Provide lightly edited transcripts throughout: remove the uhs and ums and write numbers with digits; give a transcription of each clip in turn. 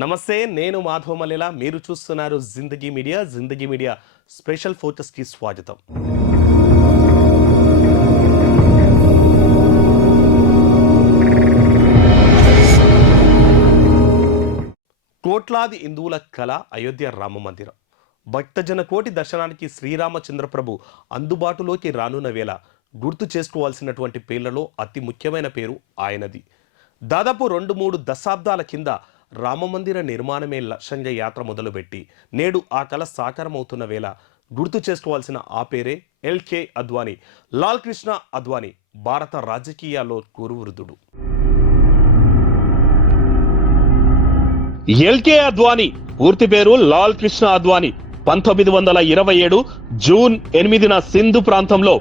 నమస్తే, నేను మాధవ్ మల్లెల. మీరు చూస్తున్నారు జిందగీ మీడియా. జిందగీ మీడియా స్పెషల్ ఫోకస్కి స్వాగతం. కోట్లాది హిందువుల కళ అయోధ్య రామ మందిరం. భక్తజన కోటి దర్శనానికి శ్రీరామచంద్ర ప్రభు అందుబాటులోకి రానున్న వేళ గుర్తు చేసుకోవాల్సినటువంటి పేర్లలో అతి ముఖ్యమైన పేరు ఆయనది. దాదాపు 2-3 దశాబ్దాల కింద రామమందిర నిర్మాణమే లక్ష్యంగా యాత్ర మొదలుపెట్టి నేడు ఆ కళ సాకారమవుతున్న వేళ గుర్తు చేసుకోవాల్సిన ఆ పేరే ఎల్కే అద్వానీ. లాల్ కృష్ణ అద్వానీ భారత రాజకీయాల్లో కురువృద్ధుడు. ఎల్కే అద్వానీ పూర్తి పేరు లాల్ కృష్ణ అద్వానీ. 1927 జూన్ 8న సింధు ప్రాంతంలో,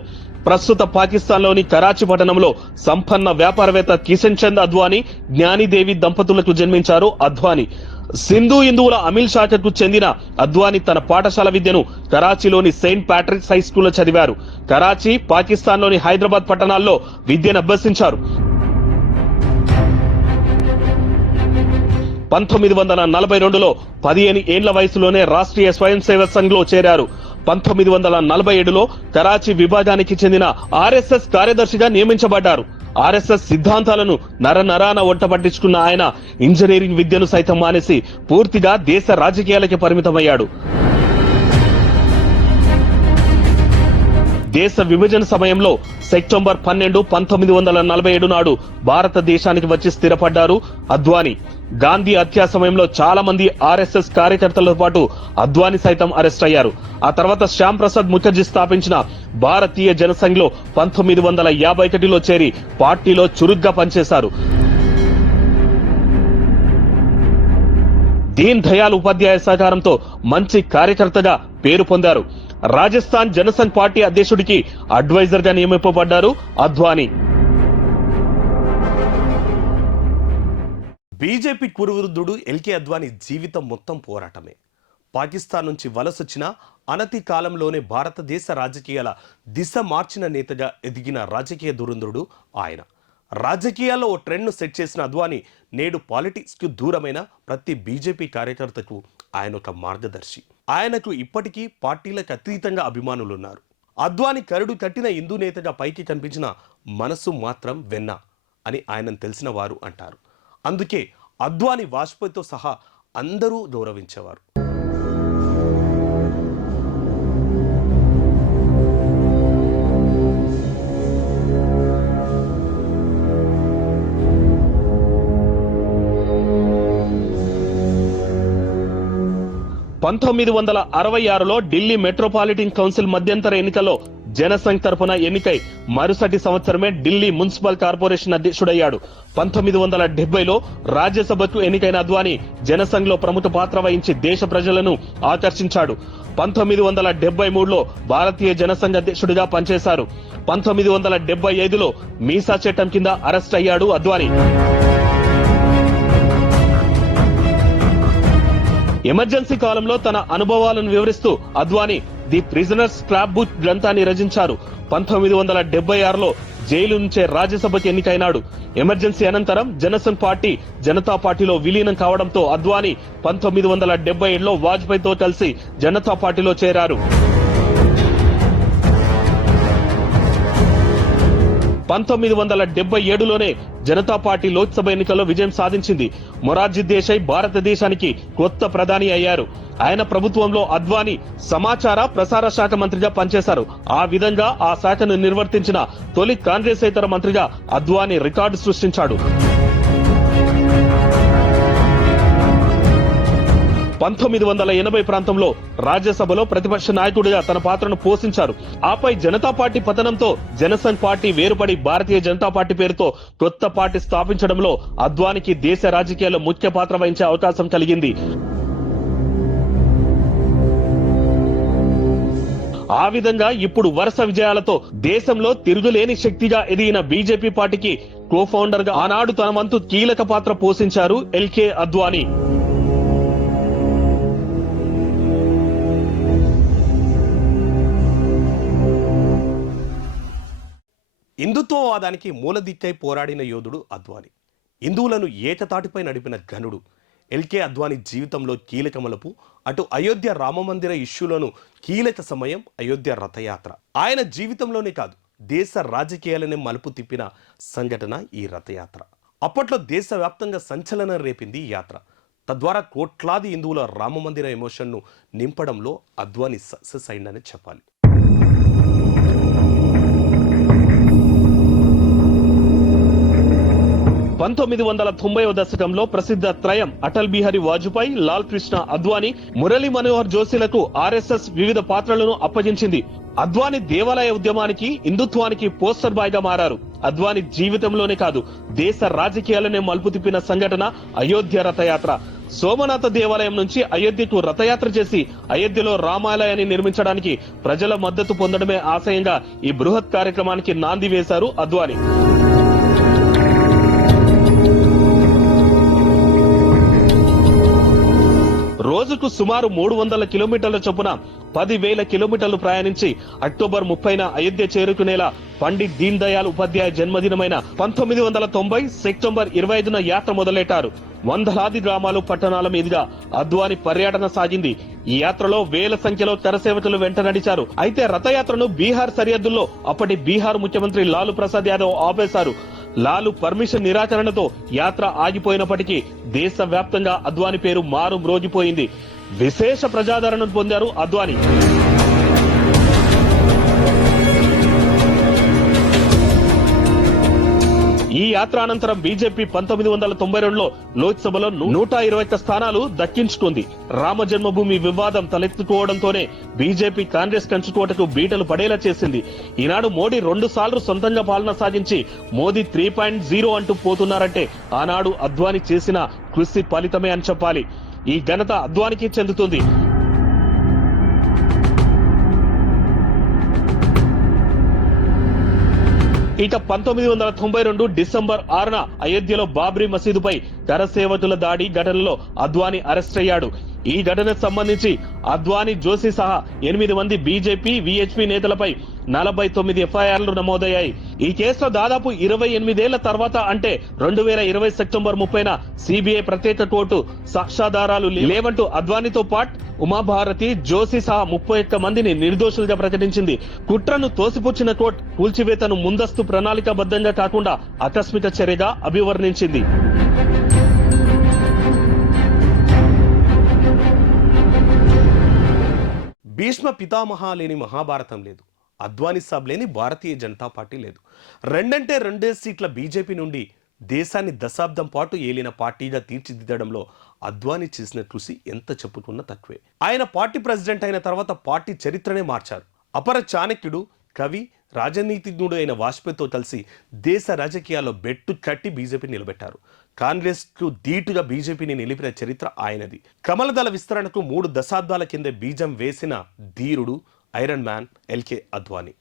ప్రస్తుత పాకిస్తాన్లోని కరాచీ పట్టణంలో సంపన్న వ్యాపారవేత్త కిషన్ చంద్ అద్వానీ, జ్ఞానిదేవి దంపతులకు జన్మించారు అద్వానీ. సింధు హిందువుల అమిల్ శాఖకు చెందిన అద్వానీ తన పాఠశాల విద్యను కరాచీలోని సెయింట్ ప్యాట్రిక్స్ హై స్కూల్లో చదివారు. కరాచీ, పాకిస్తాన్లోని హైదరాబాద్ పట్టణాల్లో విద్యను అభ్యసించారు. 1942లో 15 ఏళ్ల వయసులోనే రాష్ట్రీయ స్వయం సేవక్ సంఘ్లో చేరారు. 1947లో కరాచీ విభాగానికి చెందిన ఆర్ఎస్ఎస్ కార్యదర్శిగా నియమించబడ్డారు. ఆర్ఎస్ఎస్ సిద్ధాంతాలను నరనరాన వంట పట్టించుకున్న ఆయన ఇంజనీరింగ్ విద్యను సైతం మానేసి పూర్తిగా దేశ రాజకీయాలకి పరిమితమయ్యాడు. దేశ విభజన సమయంలో సెప్టెంబర్ 12, 1947 నాడు భారతదేశానికి వచ్చి స్థిరపడ్డారు అద్వానీ. గాంధీ హత్య సమయంలో చాలా మంది ఆర్ఎస్ఎస్ కార్యకర్తలతో పాటు అద్వానీ సైతం అరెస్ట్ అయ్యారు. ఆ తర్వాత శ్యామ్ ప్రసాద్ ముఖర్జీ స్థాపించిన భారతీయ జనసంఘ్లో 1951లో చేరి పార్టీలో చురుగ్గా పనిచేశారు. దీన్ దయాళ్ ఉపాధ్యాయ సహకారంతో మంచి కార్యకర్తగా పేరు పొందారు. రాజస్థాన్ జనసంఘ్ పార్టీ అధ్యక్షుడికి అడ్వైజర్ గా నియమింపబడ్డారు అద్వానీ. బీజేపీ కురువృద్ధుడు ఎల్కే అద్వానీ జీవితం మొత్తం పోరాటమే. పాకిస్తాన్ నుంచి వలసొచ్చిన అనతి కాలంలోనే భారతదేశ రాజకీయాల దిశ మార్చిన నేతగా ఎదిగిన రాజకీయ దురంధరుడు ఆయన. రాజకీయాల్లో ఓ ట్రెండ్ను సెట్ చేసిన అద్వానీ నేడు పాలిటిక్స్కు దూరమైన ప్రతి బీజేపీ కార్యకర్తకు ఆయన ఒక మార్గదర్శి. ఆయనకు ఇప్పటికీ పార్టీలకు అతీతంగా అభిమానులున్నారు. అద్వానీ కరుడు కట్టిన హిందూ నేతగా పైకి కనిపించిన మనసు మాత్రం వెన్న అని ఆయనను తెలిసిన వారు అంటారు. అందుకే అద్వానీ వాజ్పేయితో సహా అందరూ గౌరవించేవారు. పంతొమ్మిది 1966లో ఢిల్లీ మెట్రోపాలిటన్ కౌన్సిల్ మధ్యంతర ఎన్నికల్లో జనసంఘ్ తరఫున ఎన్నికై మరుసటి సంవత్సరమే ఢిల్లీ మున్సిపల్ కార్పొరేషన్ అధ్యక్షుడయ్యాడు. 1970లో రాజ్యసభకు ఎన్నికైన అద్వానీ జనసంఘ్లో ప్రముఖ పాత్ర వహించి దేశ ప్రజలను ఆకర్షించాడు. 1973లో భారతీయ జనసంఘ్ అధ్యక్షుడిగా పనిచేశారు. 1975లో మీసా చట్టం కింద అరెస్ట్ అయ్యాడు అద్వానీ. ఎమర్జెన్సీ కాలంలో తన అనుభవాలను వివరిస్తూ Advani the prisoners scrap book గ్రంథాన్ని రచించారు. 1976లో జైలు నుంచే రాజ్యసభకి ఎన్నికైనాడు. ఎమర్జెన్సీ అనంతరం జనసంఘ్ పార్టీ జనతా పార్టీలో విలీనం కావడంతో అద్వానీ 1977లో వాజ్పేయితో కలిసి జనతా పార్టీలో చేరారు. 1977లోనే జనతా పార్టీ లోక్సభ ఎన్నికల్లో విజయం సాధించింది. మొరార్జీ దేశాయ్ భారతదేశానికి కొత్త ప్రధాని అయ్యారు. ఆయన ప్రభుత్వంలో అద్వానీ సమాచార ప్రసార శాఖ మంత్రిగా పనిచేశారు. ఆ విధంగా ఆ శాఖను నిర్వర్తించిన తొలి కాంగ్రెసేతర మంత్రిగా అద్వానీ రికార్డు సృష్టించాడు. 1980 ప్రాంతంలో రాజ్యసభలో ప్రతిపక్ష నాయకుడిగా తన పాత్రను పోషించారు. ఆపై Janata party పతనంతో Jan Sangh party వేరుపడి Bharatiya Janata party పేరుతో కొత్త పార్టీ స్థాపించడంలో అద్వానీకి దేశ రాజకీయాల్లో ముఖ్య పాత్ర వహించే అవకాశం కలిగింది. ఆ విధంగా ఇప్పుడు వరుస విజయాలతో దేశంలో తిరుగులేని శక్తిగా ఎదిగిన బీజేపీ పార్టీకి కో ఫౌండర్ గా ఆనాడు తన వంతు కీలక పాత్ర పోషించారు ఎల్కే అద్వానీ. హిందుత్వవాదానికి మూలదిక్కై పోరాడిన యోధుడు అద్వానీ. హిందువులను ఏకతాటిపై నడిపిన ఘనుడు. ఎల్కే అద్వానీ జీవితంలో కీలక మలుపు. అటు అయోధ్య రామమందిర ఇష్యూలోను కీలక సమయం అయోధ్య రథయాత్ర. ఆయన జీవితంలోనే కాదు, దేశ రాజకీయాలనే మలుపు తిప్పిన సంఘటన ఈ రథయాత్ర. అప్పట్లో దేశవ్యాప్తంగా సంచలనం రేపింది ఈ యాత్ర. తద్వారా కోట్లాది హిందువుల రామమందిర ఎమోషన్ను నింపడంలో అద్వానీ సక్సెస్ అయిందని చెప్పాలి. పంతొమ్మిది 1990వ దశకంలో ప్రసిద్ధ త్రయం అటల్ బిహారీ వాజ్పేయి, లాల్ కృష్ణ అద్వానీ, మురళీ మనోహర్ జోషిలకు ఆర్ఎస్ఎస్ వివిధ పాత్రలను అప్పగించింది. అద్వానీ దేవాలయ ఉద్యమానికి, హిందుత్వానికి పోస్టర్ బాయ్ గా మారారు. అద్వానీ జీవితంలోనే కాదు, దేశ రాజకీయాలనే మలుపు తిప్పిన సంఘటన అయోధ్య రథయాత్ర. సోమనాథ దేవాలయం నుంచి అయోధ్యకు రథయాత్ర చేసి అయోధ్యలో రామాలయాన్ని నిర్మించడానికి ప్రజల మద్దతు పొందడమే ఆశయంగా ఈ బృహత్ కార్యక్రమానికి నాంది వేశారు అద్వానీ. రోజుకు సుమారు 300 కిలోమీటర్ల చొప్పున 10,000 కిలోమీటర్లు ప్రయాణించి అక్టోబర్ 30న అయోధ్య చేరుకునేలా పండిట్ దీన్ దయాళ్ ఉపాధ్యాయ జన్మదినమైన 1990 సెప్టెంబర్ 25న యాత్ర మొదలెట్టారు. వందలాది గ్రామాలు, పట్టణాల మీదుగా అద్వానీ పర్యటన సాగింది. ఈ యాత్రలో వేల సంఖ్యలో కరసేవకులు వెంట నడిచారు. అయితే రథయాత్రను బీహార్ సరిహద్దుల్లో అప్పటి బీహార్ ముఖ్యమంత్రి లాలూ ప్రసాద్ యాదవ్ ఆపేశారు. లాలు పర్మిషన్ నిరాకరణతో యాత్ర ఆగిపోయినప్పటికీ దేశవ్యాప్తంగా అద్వానీ పేరు మారు మ్రోగిపోయింది. విశేష ప్రజాదరణను పొందారు అద్వానీ. ఈ యాత్ర అనంతరం బీజేపీ 1992లో లోక్సభలో 121 స్థానాలు దక్కించుకుంది. రామ జన్మభూమి వివాదం తలెత్తుకోవడంతోనే బీజేపీ కాంగ్రెస్ కంచుకోటకు బీటలు పడేలా చేసింది. ఈనాడు మోడీ 2 సార్లు సొంతంగా పాలన సాగించి మోదీ 3.0 అంటూ పోతున్నారంటే ఆనాడు అద్వానీ చేసిన కృషి ఫలితమే అని చెప్పాలి. ఈ ఘనత అద్వానీకి చెందుతుంది. ఇక 1992 డిసెంబర్ 6న అయోధ్యలో బాబ్రీ మసీదుపై కరసేవకుల దాడి ఘటనలో అద్వానీ అరెస్ట్ అయ్యాడు. ఈ ఘటనకు సంబంధించి అద్వానీ, జోషి సహా 8 మంది బీజేపీ, వీహెచ్పీ నేతలపై 49 ఎఫ్ఐఆర్లు నమోదయ్యాయి. ఈ కేసులో దాదాపు 28 ఏళ్ల తర్వాత అంటే 2020 సెప్టెంబర్ 30న సిబిఐ ప్రత్యేక కోర్టు సాక్ష్యాధారాలు లేవంటూ అద్వానీతో పాటు ఉమాభారతి, జోషి సహా 31 మందిని నిర్దోషులుగా ప్రకటించింది. కుట్రను తోసిపుచ్చిన కోర్టు కూల్చివేతను ముందస్తు ప్రణాళికాబద్ధంగా కాకుండా ఆకస్మిక చర్యగా అభివర్ణించింది. భీష్మ పితామహ లేని మహాభారతం లేదు, అద్వానీ సాబ్ లేని భారతీయ జనతా పార్టీ లేదు. 2 సీట్ల బీజేపీ నుండి దేశాన్ని దశాబ్దం పాటు ఏలిన పార్టీగా తీర్చిదిద్దడంలో అద్వానీ చేసిన కృషి ఎంత చెప్పుకున్నా తక్కువే. ఆయన పార్టీ ప్రెసిడెంట్ అయిన తర్వాత పార్టీ చరిత్రనే మార్చారు. అపర చాణక్యుడు, కవి, రాజనీతిజ్ఞుడు అయిన వాజ్పేయితో కలిసి దేశ రాజకీయాల్లో బెట్టు కట్టి బీజేపీ నిలబెట్టారు. కాంగ్రెస్ కు ధీటుగా బీజేపీని నిలిపిన చరిత్ర ఆయనది. కమలదళ విస్తరణకు 3 దశాబ్దాల కింద బీజం వేసిన ధీరుడు, iron man LK Advani.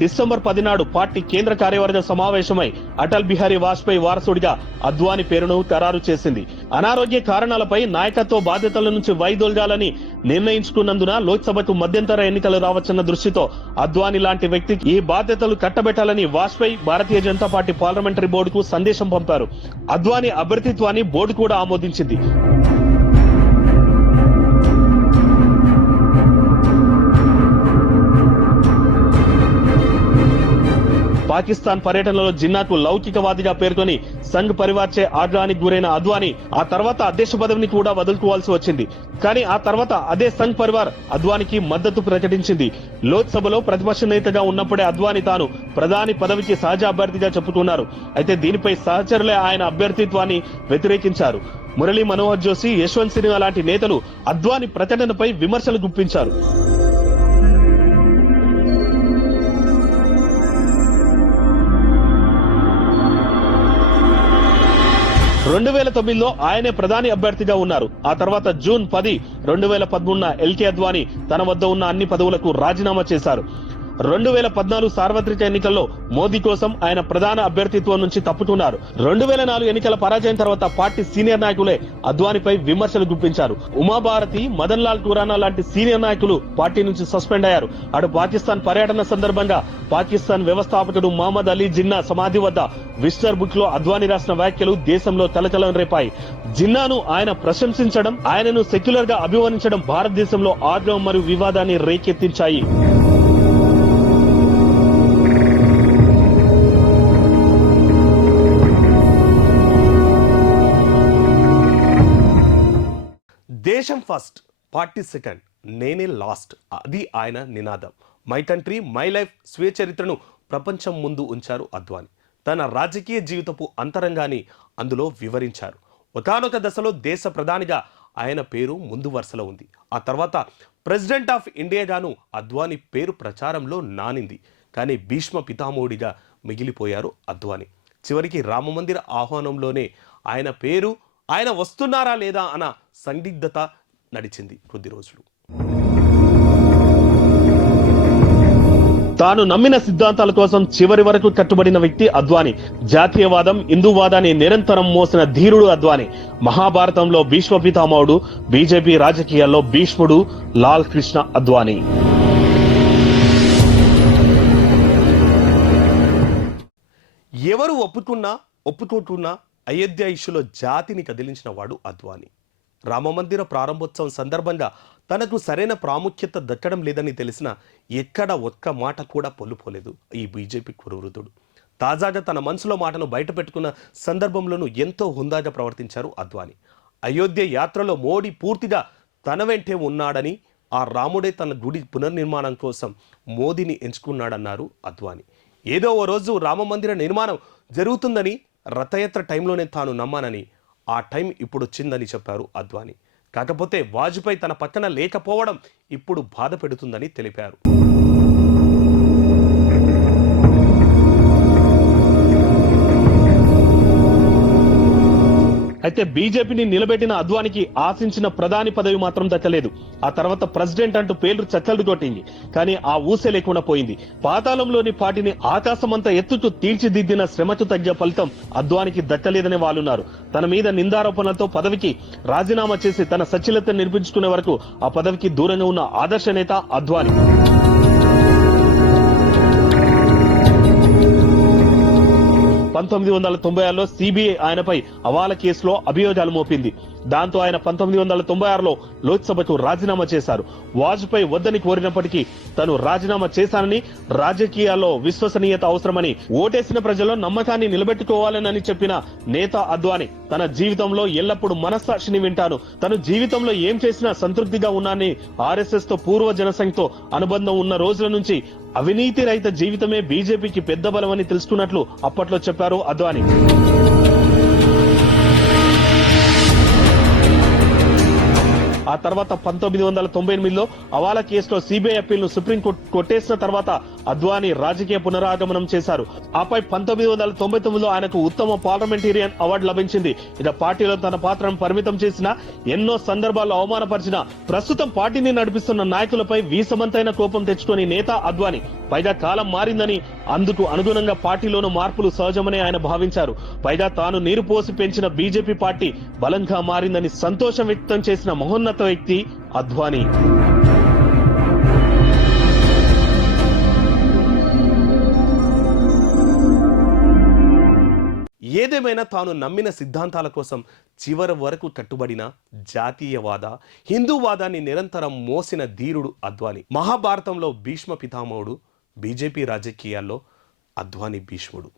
December 10 నాడు పార్టీ కేంద్ర కార్యవర్గ సమావేశమై అటల్ బిహారీ వాజ్పేయి వారసుడిగా అద్వానీ పేరును ఖరారు చేసింది. అనారోగ్య కారణాలపై నాయకత్వ బాధ్యతల నుంచి వైదొలగాలని నిర్ణయించుకున్నందున లోక్సభకు మధ్యంతర ఎన్నికలు రావచ్చన్న దృష్టితో అద్వానీ లాంటి వ్యక్తికి ఈ బాధ్యతలు కట్టబెట్టాలని వాజ్పేయి భారతీయ జనతా పార్టీ పార్లమెంటరీ బోర్డుకు సందేశం పంపారు. అద్వానీ అభ్యర్థిత్వాన్ని బోర్డు కూడా ఆమోదించింది. పాకిస్తాన్ పర్యటనలో జిన్నాకు లౌకికవాదిగా పేర్కొని సంఘ్ పరివార్ చే ఆగ్రహానికి గురైన అద్వానీ ఆ తర్వాత అధ్యక్ష పదవిని కూడా వదులుకోవాల్సి వచ్చింది. కానీ ఆ తర్వాత అదే సంఘ్ పరివార్ అద్వానీకి మద్దతు ప్రకటించింది. లోక్సభలో ప్రతిపక్ష నేతగా ఉన్నప్పుడే అద్వానీ తాను ప్రధాని పదవికి సహజ అభ్యర్థిగా చెప్పుకున్నారు. అయితే దీనిపై సహచరులే ఆయన అభ్యర్థిత్వాన్ని వ్యతిరేకించారు. మురళీ మనోహర్ జోషి, యశ్వంత్ సిన్హా లాంటి నేతలు అద్వానీ ప్రకటనపై విమర్శలు గుప్పించారు. 2009లో ఆయనే ప్రధాని అభ్యర్థిగా ఉన్నారు. ఆ తర్వాత జూన్ 10, 2013న ఎల్కే అద్వానీ తన వద్ద ఉన్న అన్ని పదవులకు రాజీనామా చేశారు. 2014 సార్వత్రిక ఎన్నికల్లో మోదీ కోసం ఆయన ప్రధాన అభ్యర్థిత్వం నుంచి తప్పుతున్నారు. 2004 ఎన్నికల పరాజయం తర్వాత పార్టీ సీనియర్ నాయకులే అద్వానీపై విమర్శలు గుప్పించారు. ఉమాభారతి, మదన్ లాల్ ఖురానా లాంటి సీనియర్ నాయకులు పార్టీ నుంచి సస్పెండ్ అయ్యారు. అటు పాకిస్తాన్ పర్యటన సందర్భంగా పాకిస్తాన్ వ్యవస్థాపకుడు మహమ్మద్ అలీ జిన్నా సమాధి వద్ద విస్టర్ బుక్ లో అద్వానీ రాసిన వ్యాఖ్యలు దేశంలో కలకలం రేపాయి. జిన్నాను ఆయన ప్రశంసించడం, ఆయనను సెక్యులర్ గా అభివర్ణించడం భారతదేశంలో ఆగ్రహం మరియు వివాదాన్ని రేకెత్తించాయి. దేశం ఫస్ట్, పార్టీ సెకండ్, నేనే లాస్ట్, అది ఆయన నినాదం. మై కంట్రీ మై లైఫ్ స్వీయ చరిత్రను ప్రపంచం ముందు ఉంచారు అద్వానీ. తన రాజకీయ జీవితపు అంతరంగాన్ని అందులో వివరించారు. ఒకానొక దశలో దేశ ప్రధానిగా ఆయన పేరు ముందు వరుసలో ఉంది. ఆ తర్వాత ప్రెసిడెంట్ ఆఫ్ ఇండియాగాను అద్వానీ పేరు ప్రచారంలో నానింది. కానీ భీష్మ పితామహుడిగా మిగిలిపోయారు అద్వానీ. చివరికి రామమందిర ఆహ్వానంలోనే ఆయన పేరు, ఆయన వస్తున్నారా లేదా అన్న సందిగ్ధత నడిచింది కొద్ది రోజులు. తాను నమ్మిన సిద్ధాంతాల కోసం చివరి వరకు కట్టుబడిన వ్యక్తి అద్వానీ. జాతీయవాదం, హిందూవాదాన్ని నిరంతరం మోసిన ధీరుడు అద్వానీ. మహాభారతంలో భీష్మ పితామహుడు, బీజేపీ రాజకీయాల్లో భీష్ముడు లాల్ కృష్ణ అద్వానీ. ఎవరు ఒప్పుకుంటున్నా అయోధ్య ఇష్యూలో జాతిని కదిలించిన వాడు అద్వానీ. రామమందిర ప్రారంభోత్సవం సందర్భంగా తనకు సరైన ప్రాముఖ్యత దక్కడం లేదని తెలిసిన ఎక్కడ ఒక్క మాట కూడా పొల్లుపోలేదు ఈ బీజేపీ కురువృద్ధుడు. తాజాగా తన మనసులో మాటను బయట పెట్టుకున్న సందర్భంలోనూ ఎంతో హుందాగా ప్రవర్తించారు అద్వానీ. అయోధ్య యాత్రలో మోడీ పూర్తిగా తన వెంటే ఉన్నాడని, ఆ రాముడే తన గుడి పునర్నిర్మాణం కోసం మోదీని ఎంచుకున్నాడన్నారు అద్వానీ. ఏదో ఓ రోజు రామమందిర నిర్మాణం జరుగుతుందని, రథయాత్ర టైంలోనే తాను నమ్మానని, ఆ టైం ఇప్పుడు వచ్చిందని చెప్పారు అద్వానీ. కాకపోతే వాజ్పేయి తన పక్కన లేకపోవడం ఇప్పుడు బాధ పెడుతుందని తెలిపారు. అయితే బీజేపీని నిలబెట్టిన అద్వానికి ఆశించిన ప్రధాని పదవి మాత్రం దక్కలేదు. ఆ తర్వాత ప్రెసిడెంట్ అంటూ పేర్లు చక్కలు కొట్టింది. కానీ ఆ ఊసే లేకుండా పోయింది. పాతాళంలోని పార్టీని ఆకాశమంతా ఎత్తుకు తీర్చిదిద్దిన శ్రమకు తగ్గ ఫలితం అద్వానికి దక్కలేదని వాళ్ళున్నారు. తన మీద నిందారోపణలతో పదవికి రాజీనామా చేసి తన సచ్ఛిలతను నిరూపించుకునే వరకు ఆ పదవికి దూరంగా ఉన్న ఆదర్శ నేత అద్వానీ. 1996లో సిబిఐ ఆయనపై అవాల కేసులో అభియోగాలు మోపింది. దాంతో ఆయన 1996లో లోక్సభకు రాజీనామా చేశారు. వాజ్పేయి వద్దని కోరినప్పటికీ తను రాజీనామా చేశానని, రాజకీయాల్లో విశ్వసనీయత అవసరమని, ఓటేసిన ప్రజల్లో నమ్మకాన్ని నిలబెట్టుకోవాలని చెప్పిన నేత అద్వానీ తన జీవితంలో ఎల్లప్పుడూ మనస్సాక్షిని వింటాను, తను జీవితంలో ఏం చేసినా సంతృప్తిగా ఉన్నానని, ఆర్ఎస్ఎస్ తో పూర్వ జనసంఘ్తో అనుబంధం ఉన్న రోజుల నుంచి అవినీతి రహిత జీవితమే బీజేపీకి పెద్ద బలమని తెలుసుకున్నట్లు అప్పట్లో చెప్పారు అద్వానీ. ఆ తర్వాత 1998లో అవాలా కేసులో సిబిఐ అప్పీల్ ను సుప్రీంకోర్టు కొట్టేసిన తర్వాత అద్వానీ రాజకీయ పునరాగమనం చేశారు. ఆపై 1999లో ఆయనకు ఉత్తమ పార్లమెంటేరియన్ అవార్డు లభించింది. ఇక పార్టీలో తన పాత్రను పరిమితం చేసిన, ఎన్నో సందర్భాల్లో అవమానపరిచిన, ప్రస్తుతం పార్టీని నడిపిస్తున్న నాయకులపై వీసమంతైన కోపం తెచ్చుకుని నేత అద్వానీ. పైగా కాలం మారిందని, అందుకు అనుగుణంగా పార్టీలోనూ మార్పులు సహజమని ఆయన భావించారు. పైగా తాను నీరు పోసి పెంచిన బీజేపీ పార్టీ బలంగా మారిందని సంతోషం వ్యక్తం చేసిన మహోన్నత వ్యక్తి అద్వానీ. ఏదేమైనా తాను నమ్మిన సిద్ధాంతాల కోసం చివరి వరకు కట్టుబడిన, జాతీయవాద, హిందూవాదాన్ని నిరంతరం మోసిన ధీరుడు అద్వానీ. మహాభారతంలో భీష్మ పితామహుడు, బీజేపీ రాజకీయాల్లో అద్వానీ భీష్ముడు.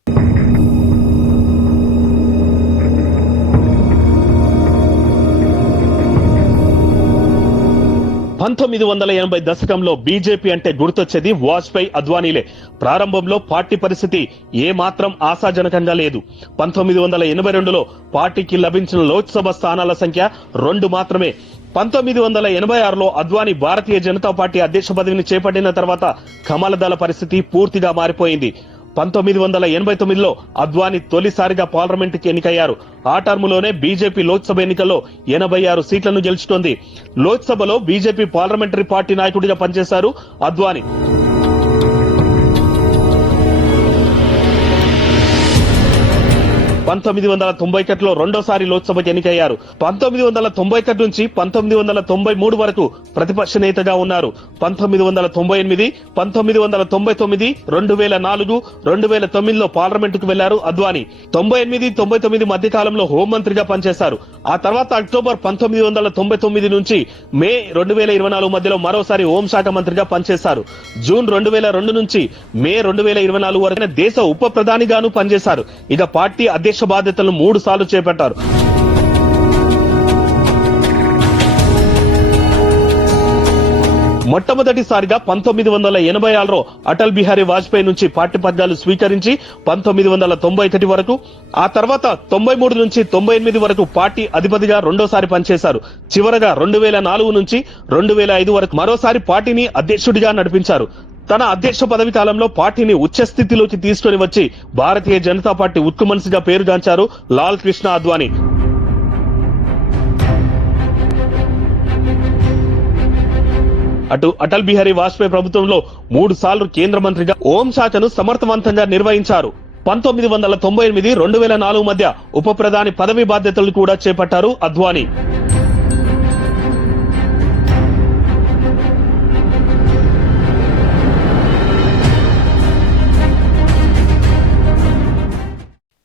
1980 దశకంలో బీజేపీ అంటే గుర్తొచ్చేది వాజ్పేయి, అద్వానీలే. ప్రారంభంలో పార్టీ పరిస్థితి ఏమాత్రం ఆశాజనకంగా లేదు. 1982లో పార్టీకి లభించిన లోక్సభ స్థానాల సంఖ్య 2 మాత్రమే. 1986లో అద్వానీ భారతీయ జనతా పార్టీ అధ్యక్ష పదవిని చేపట్టిన తర్వాత కమలదళ పరిస్థితి పూర్తిగా మారిపోయింది. 1989లో అద్వానీ తొలిసారిగా పార్లమెంటుకి ఎన్నికయ్యారు. ఆ టర్ములోనే బీజేపీ లోక్సభ ఎన్నికల్లో 86 సీట్లను గెలుచుకుంది. లోక్సభలో బీజేపీ పార్లమెంటరీ పార్టీ నాయకుడిగా పనిచేశారు అద్వానీ. 1991లో రెండోసారి లోక్సభకు ఎన్నికయ్యారు. 1991 నుంచి 1993 వరకు ప్రతిపక్ష నేతగా ఉన్నారు. 1998, 1999, 2004, 2009లో పార్లమెంటుకు వెళ్లారు అద్వానీ. 98, 99 మధ్య కాలంలో హోంమంత్రిగా పనిచేశారు. ఆ తర్వాత అక్టోబర్ 1999 నుంచి మే 2024 మధ్యలో మరోసారి హోంశాఖ మంత్రిగా పనిచేశారు. జూన్ 2002 నుంచి మే 2024 వరకు దేశ ఉప ప్రధానిగాను పనిచేశారు. ఇక పార్టీ అధ్యక్ష బాధ్యతలను 3 సార్లు చేపట్టారు. మొట్టమొదటిసారిగా 1986లో అటల్ బిహారీ వాజ్పేయి నుంచి పార్టీ పగ్గాలు స్వీకరించి 1991 వరకు, ఆ తర్వాత 93 నుంచి 98 వరకు పార్టీ అధిపతిగా రెండోసారి పనిచేశారు. చివరగా 2004 నుంచి 2005 వరకు మరోసారి పార్టీని అధ్యక్షుడిగా నడిపించారు. తన అధ్యక్ష పదవి కాలంలో పార్టీని ఉచ్చస్థితిలోకి తీసుకుని వచ్చి భారతీయ జనతా పార్టీ ఉక్కు మనిషిగా పేరుగాంచారు లాల్ కృష్ణ అద్వానీ. అటు అటల్ బిహారీ వాజ్పేయి ప్రభుత్వంలో 3 సార్లు కేంద్ర మంత్రిగా హోంశాఖను సమర్థవంతంగా నిర్వహించారు. 1999, 2004 మధ్య ఉప ప్రధాని పదవి బాధ్యతలు కూడా చేపట్టారు అద్వానీ.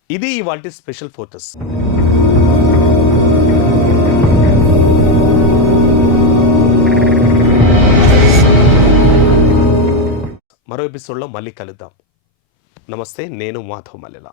ఇది ఇవాల్టి స్పెషల్ ఫోకస్. మరో ఎపిసోడ్లో మళ్ళీ కలుద్దాం. నమస్తే, నేను మాధవ్ మల్లెల.